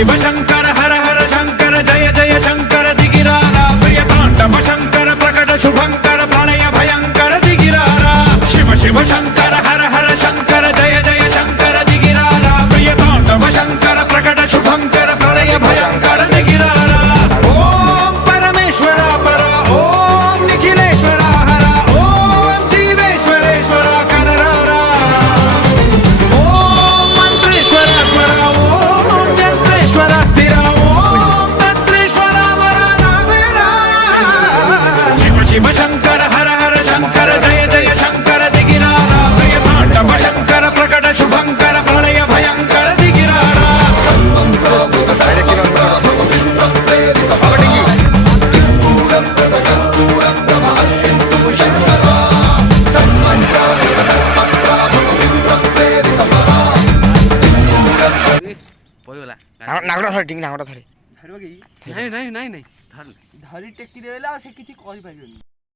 शिव शंकर हर हर शंकर जय जय शंकर दिगिरारा प्रिय तांडव शंकर प्रकट शुभंकर प्रलय भयंकर दिगिरारा शिव शिव शंकर हर हर शंकर जय जय शंकर दिगिरारा प्रिय तांडव शंकर प्रकट शुभंकर प्रलय भयंकर दिगिरारा ओम परमेश्वरा परा ओम निखिलेश्वरा हरा ओम जीवेश्वरेश्वरा कनरारा ओम मंत्रेश्वरा स्वरा ओम यंत्रेश्वरा स्थिरा ओम तंत्रेश्वरा वरा नावेरा शिव शिव शंकर हर हर शंकर जय जय शंकर दिगिरारा प्रिय तांडव शंकर प्रकट शुभंकर प्रलय भयंकर दिगिरारा ନାଗଡ଼ା ଧରି ଟିକେ ନାଗଡ଼ା ଧରି ଧରିବ କି? ନାଇଁ ନାଇଁ ନାଇଁ ନାଇଁ ଧରି ଟେକି ଦେଲା ଆଉ ସେ କିଛି କହିପାରିବନି।